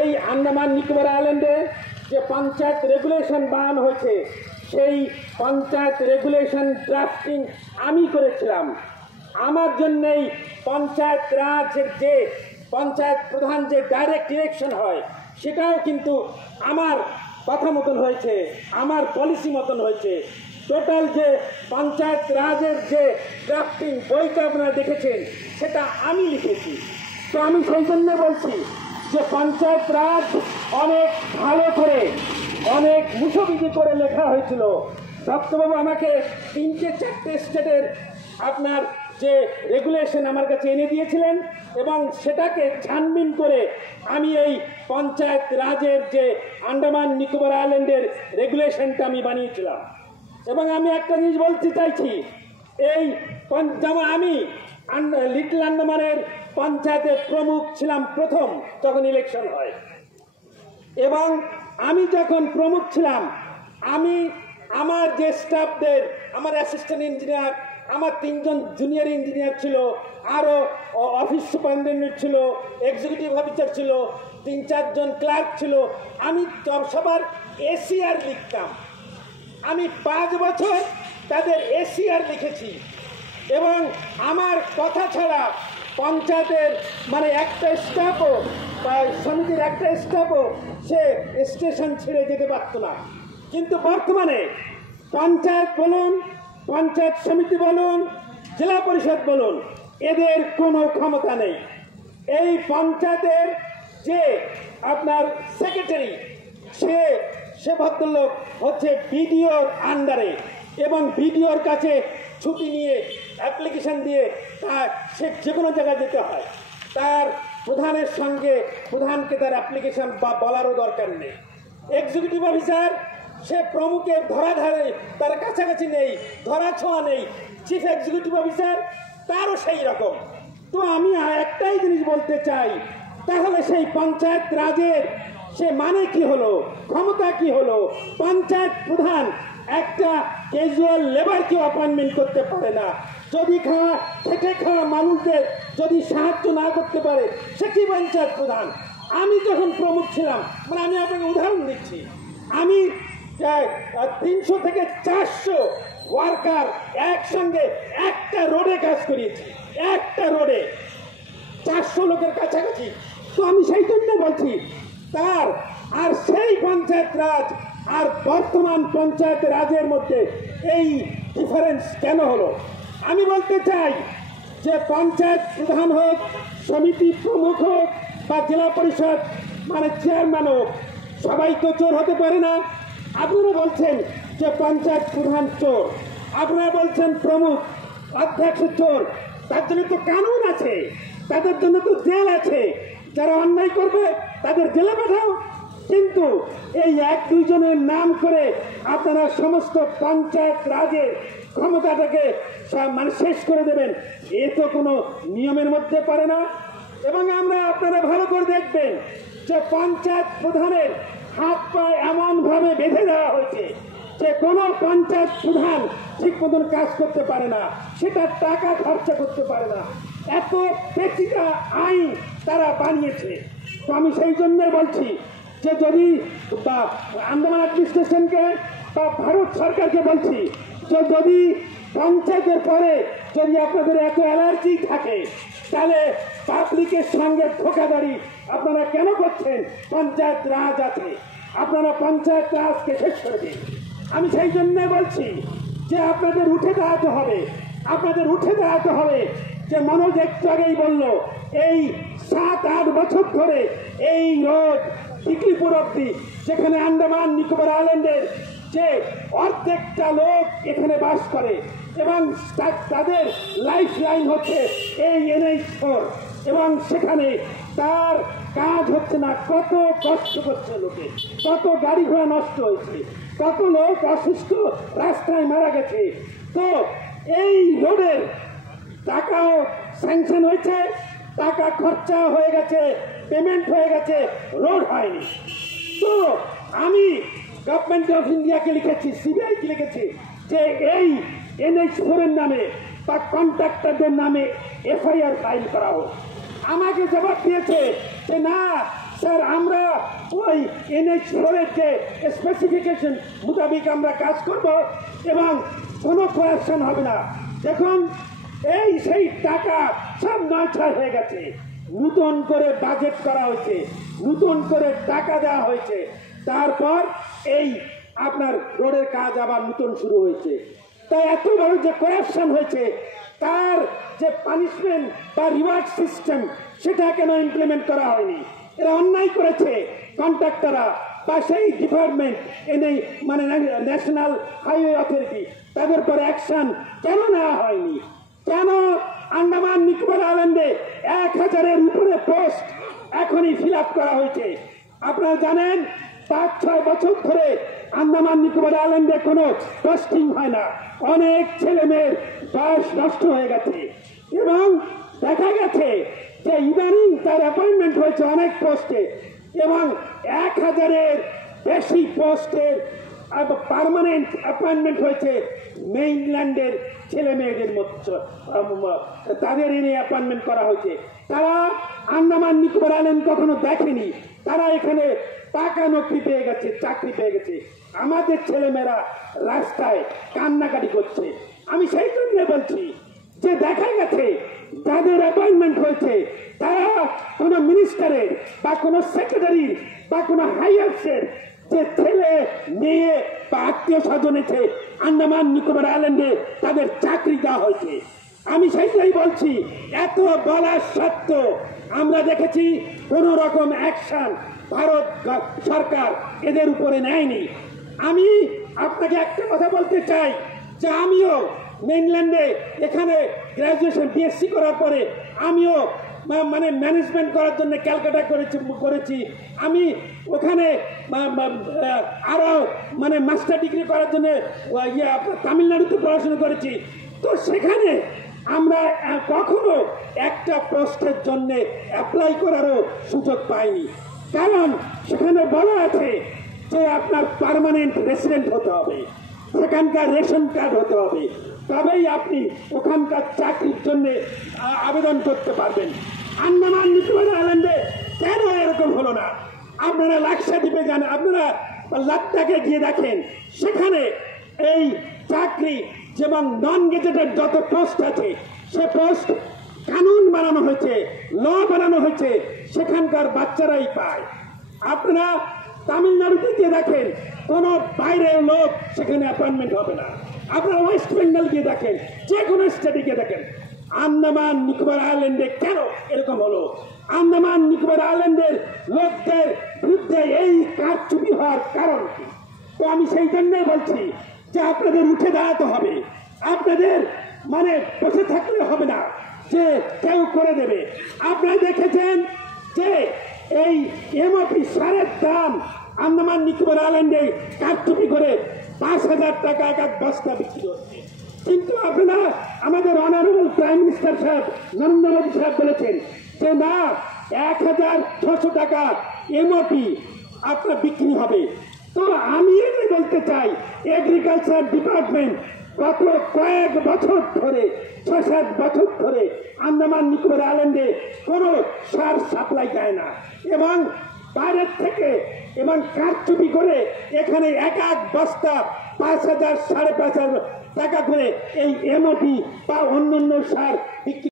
এই আন্দামান নিকোবর আইল্যান্ডে যে পঞ্চায়েত রেগুলেশন বানানো হয়েছে সেই পঞ্চায়েত রেগুলেশন ড্রাফটিং আমি করেছিলাম। আমার জন্যই পঞ্চায়েত রাজের যে পঞ্চায়েত প্রধান যে ডাইরেক্ট ইলেকশন হয় সেটাও কিন্তু আমার কথা মতন হয়েছে, আমার পলিসি মতন হয়েছে। টোটাল যে পঞ্চায়েত রাজের যে ড্রাফটিং বইটা আপনারা দেখেছেন সেটা আমি লিখেছি। তো আমি সেই জন্য বলছি যে পঞ্চায়েত রাজ অনেক ভালো করে অনেক মুখোমুখি করে লেখা হয়েছিল। দত্তবাবু আমাকে 3-4টে স্টেটের আপনার যে রেগুলেশন আমার কাছে এনে দিয়েছিলেন এবং সেটাকে ছানবিন করে আমি এই পঞ্চায়েত রাজের যে আন্দামান নিকোবর আইল্যান্ডের রেগুলেশনটা আমি বানিয়েছিলাম। এবং আমি একটা জিনিস বলতে চাইছি, এই যেমন আমি লিটল আন্দামানের পঞ্চায়েতের প্রমুখ ছিলাম প্রথম যখন ইলেকশন হয়, এবং আমি যখন প্রমুখ ছিলাম আমি আমার যে স্টাফদের, আমার অ্যাসিস্ট্যান্ট ইঞ্জিনিয়ার, আমার 3জন জুনিয়র ইঞ্জিনিয়ার ছিল, আরও অফিস সুপারিনটেন্ডেন্ট ছিল, এক্সিকিউটিভ অফিসার ছিল, 3-4জন ক্লার্ক ছিল, আমি সবার এসিআর লিখতাম। আমি 5 বছর তাদের এসিআর লিখেছি এবং আমার কথা ছাড়া পঞ্চায়েতের মানে একটা স্টাফও বা সমিতির একটা স্টাফও সে স্টেশন ছেড়ে যেতে পারত না। কিন্তু বর্তমানে পঞ্চায়েত বলুন, পঞ্চায়েত সমিতি বলুন, জেলা পরিষদ বলুন, এদের কোনো ক্ষমতা নেই। এই পঞ্চায়েতের যে আপনার সেক্রেটারি সে ভদ্রলোক হচ্ছে বিডিওর আন্ডারে এবং বিডিওর কাছে ছুটি নিয়ে অ্যাপ্লিকেশন দিয়ে সে যে কোনো জায়গায় যেতে হয়। তার প্রধানের সঙ্গে প্রধানকে তার অ্যাপ্লিকেশন বা বলারও দরকার নেই। এক্সিকিউটিভ অফিসার সে প্রমুখের ধরাধারে তার কাছাকাছি নেই, ধরা ছোঁয়া নেই। চিফ এক্সিকিউটিভ অফিসার তারও সেই রকম। তো আমি একটাই জিনিস বলতে চাই, তাহলে সেই পঞ্চায়েত রাজের সে মানে কি হলো, ক্ষমতা কি হলো? পঞ্চায়েত প্রধান একটা ক্যাজুয়াল লেবারকে অ্যাপয়েন্টমেন্ট করতে পারে না। যদি খেটে খাওয়া মানুষদের যদি সাহায্য না করতে পারে সে কি পঞ্চায়েত প্রধান? আমি যখন প্রমুখ ছিলাম, মানে আমি আপনাকে উদাহরণ দিচ্ছি, আমি 300 থেকে 400 ওয়ার্কার একসঙ্গে একটা রোডে কাজ করিয়েছি, একটা রোডে 400 লোকের কাছাকাছি। তো আমি সেই জন্য বলছি তার আর সেই পঞ্চায়েত রাজ আর বর্তমান পঞ্চায়েত রাজের মধ্যে এই ডিফারেন্স কেন হলো? আমি বলতে চাই যে পঞ্চায়েত প্রধান হোক, সমিতি প্রমুখ হোক বা জেলা পরিষদ মানে চেয়ারম্যান হোক, সবাই তো চোর হতে পারে না। আপনারা বলছেন যে পঞ্চায়েত প্রধান চোর, আপনারা বলছেন প্রমুখ অধ্যক্ষ চোর, তার জন্য তো কানুন আছে, তাদের জন্য তো জেল আছে। যারা অন্যায় করবে তাদের জেলে পাঠাও। কিন্তু এই 1-2 জনের নাম করে আপনারা সমস্ত পঞ্চায়েত রাজের ক্ষমতাটাকে মানে শেষ করে দেবেন, এ তো কোনো নিয়মের মধ্যে পারে না। এবং আপনারা ভালো করে দেখবেন যে পঞ্চায়েত প্রধানের হাত পায়ে এমনভাবে বেঁধে দেওয়া হয়েছে যে কোনো পঞ্চায়েত প্রধান ঠিক মতন কাজ করতে পারে না, সেটা টাকা খরচা করতে পারে না। এত পেচিকা আইন তারা বানিয়েছে। তো আমি সেই জন্য বলছি যে যদি বা আন্দামান অ্যাডমিনিস্ট্রেশনকে বা ভারত সরকারকে বলছি যে যদি পঞ্চায়েতের পরে যদি আপনাদের এত অ্যালার্জি থাকে তাহলে পাবলিকের সঙ্গে ধোঁকাধড়ি আপনারা কেন করছেন? পঞ্চায়েত রাজ আছে, আপনারা পঞ্চায়েত রাজকে শেষ করে দিন। আমি সেই জন্য বলছি যে আপনাদের উঠে দাঁড়াতে হবে, আপনাদের উঠে দাঁড়াতে হবে। যে মনোজ একটু আগেই বলল, এই 7-8 বছর ধরে এই রোড টিকলিপুর অব্দি, যেখানে আন্দামান নিকোবর আইল্যান্ডের যে অর্ধেকটা লোক এখানে বাস করে এবং তাদের লাইফ লাইন হচ্ছে এই NH4, এবং সেখানে তার কাজ হচ্ছে না। কত কষ্ট করছে লোকে, কত গাড়ি ঘোড়া নষ্ট হয়েছে, কত লোক অসুস্থ রাস্তায় মারা গেছে। তো এই রোডের টাকাও স্যাংশন হয়েছে, টাকা খরচা হয়ে গেছে, পেমেন্ট হয়ে গেছে, রোড হয়নি। তো আমি গভর্নমেন্ট অফ ইন্ডিয়াকে লিখেছি, CBI-কে লিখেছি যে এই NH4 এর নামে বা কন্ট্রাক্টরদের নামে FIR ফাইল করা হোক। আমাকে জবাব দিয়েছে যে না, স্যার আমরা ওই NH4 এর যে স্পেসিফিকেশন মোতাবেক আমরা কাজ করব এবং কোনো কোয়ারেকশন হবে না। দেখুন এই সেই টাকা সব নয়ছয় হয়ে গেছে, নতুন করে বাজেট করা হয়েছে, নতুন করে টাকা দেওয়া হয়েছে, তারপর এই আপনার রোডের কাজ আবার নতুন শুরু হয়েছে। তাই এত বড় যে করাপশন হয়েছে তার যে পানিশমেন্ট বা রিওয়ার্ড সিস্টেম সেটা কেন ইমপ্লিমেন্ট করা হয়নি? এরা অন্যায় করেছে কন্ট্রাক্টররা বা সেই ডিপার্টমেন্ট মানে ন্যাশনাল হাইওয়ে অথরিটি, তাদের উপর অ্যাকশন কেন নেওয়া হয়নি? কেন আন্দামান নিকোবর আইল্যান্ডে 1000-এর উপরে পোস্ট এখনই ফিল আপ করা হয়েছে? আপনারা জানেন 5-6 বছর ধরে আন্দামান নিকোবর আইল্যান্ডে কোনো পোস্টিং হয় না, অনেক ছেলে মেয়ের বয়স নষ্ট হয়ে গেছে এবং দেখা গেছে যে ইদানিং তার অ্যাপয়েন্টমেন্ট হয়েছে অনেক পোস্টে এবং 1000-এর বেশি পোস্টের পার্মানেন্ট অ্যাপয়েন্টমেন্ট হয়েছে মেইনল্যান্ডের ছেলে মেয়েদের মধ্যে, তাদের এনে অ্যাপয়েন্টমেন্ট করা হয়েছে। তারা আন্দামান নিকোবর আইল্যান্ড কখনো দেখেনি, তারা এখানে টাকা নকরি পেয়ে গেছে, চাকরি পেয়ে গেছে। আমাদের ছেলেমেয়েরা রাস্তায় কান্নাকাটি করছে। আমি সেই জন্য বলছি যে দেখা গেছে যাদের অ্যাপয়েন্টমেন্ট হয়েছে তারা কোনো মিনিস্টারের বা কোনো সেক্রেটারির বা কোনো হাইয়ার্সের যে ছেলে মেয়ে বা আত্মীয় স্বজন এসে আন্দামান নিকোবর আইল্যান্ডে তাদের চাকরি দেওয়া হয়েছে। আমি সেইটাই বলছি, এত বলার সত্ত্বেও আমরা দেখেছি কোনো রকম অ্যাকশন ভারত সরকার এদের উপরে নেয়নি। আমি আপনাকে একটা কথা বলতে চাই যে আমিও মেইনল্যান্ডে এখানে গ্র্যাজুয়েশন BSc করার পরে আমিও মানে ম্যানেজমেন্ট করার জন্য ক্যালকাটা করেছি। আমি ওখানে আরও মানে মাস্টার ডিগ্রি করার জন্য তামিলনাড়ুতে পড়াশোনা করেছি। তো সেখানে আমরা কখনো একটা পোস্টের জন্য অ্যাপ্লাই করারও সুযোগ পাইনি, কারণ সেখানে বলা আছে যে আপনার পার্মানেন্ট রেসিডেন্ট হতে হবে, সেখানকার রেশন কার্ড হতে হবে, তবেই আপনি ওখানকার চাকরির জন্য আবেদন করতে পারবেন। আন্দামান নিকোবর আইল্যান্ডে কেন এরকম হলো না? আপনারা লাক্ষাদ্বীপে যান, আপনারা লাদাখে গিয়ে দেখেন, সেখানে এই চাকরি যেমন নন গেজেটেড যত পোস্ট আছে সে পোস্ট কানুন বানানো হয়েছে, ল বানানো হয়েছে, সেখানকার বাচ্চারাই পায়। আপনারা তামিলনাড়ুতে গিয়ে দেখেন কোনো বাইরের লোক সেখানে অ্যাপয়েন্টমেন্ট হবে না। আপনারা ওয়েস্ট বেঙ্গল গিয়ে দেখেন, যে কোনো স্টেটে গিয়ে দেখেন। আন্দামান নিকোবর আইল্যান্ডে কেন এরকম হলো? আন্দামান নিকোবর আইল্যান্ডের লোকদের বিরুদ্ধে এই কারচুপি হওয়ার কারণ কি? তো আমি সেই জন্যই বলছি যে আপনাদের উঠে দাঁড়াতে হবে, আপনাদের মানে বসে থাকলে হবে না যে কেউ করে দেবে। আপনারা দেখেছেন যে এই MOP সারের দাম আন্দামান নিকোবর আইল্যান্ডে কারচুপি করে 5000 টাকা এক বস্তা বিক্রি হচ্ছে, কিন্তু আপনারা আমাদের অনারেবল প্রাইম মিনিস্টার সাহেব নরেন্দ্র মোদী সাহেব বলেছেন যে না, 1600 টাকা MOP আপনার বিক্রি হবে। তো আমি এটাই বলতে চাই, এগ্রিকালচার ডিপার্টমেন্ট গত কয়েক বছর ধরে 6-7 বছর ধরে আন্দামান নিকোবর আইল্যান্ডে কোনো সার সাপ্লাই দেয় না এবং বাইরের থেকে এবং কারচুপি করে এখানে এক বস্তা 5000-5,500 টাকা করে এই MOP বা অন্যান্য সার বিক্রি